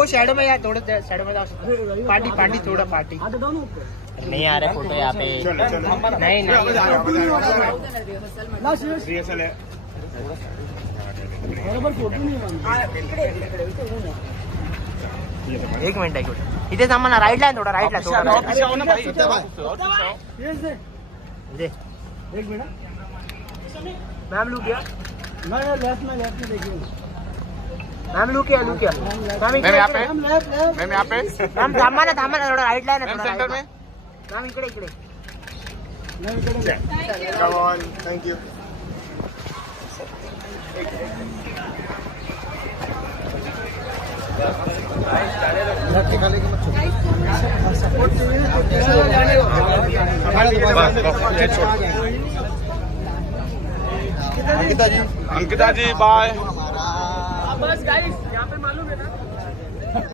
वो शैडो में यार थोड़ा शैडो में जाओ पार्टी पार्टी थोड़ा पार्टी नहीं आ रहा फोटो यहाँ पे नहीं रिहर्सल है एक मिनिट इथे थांबा ना राईट ला थोडा राईट ला थोडा एक मिनट मैम लुक किया लेफ्ट में देखिए मैम लुक किया मैम यहाँ पे मैम यहाँ पे मैम थांबा ना थोडा राईट ला ना सेंटर में मैम इकडे thank you Ankita ji bye बस गाइस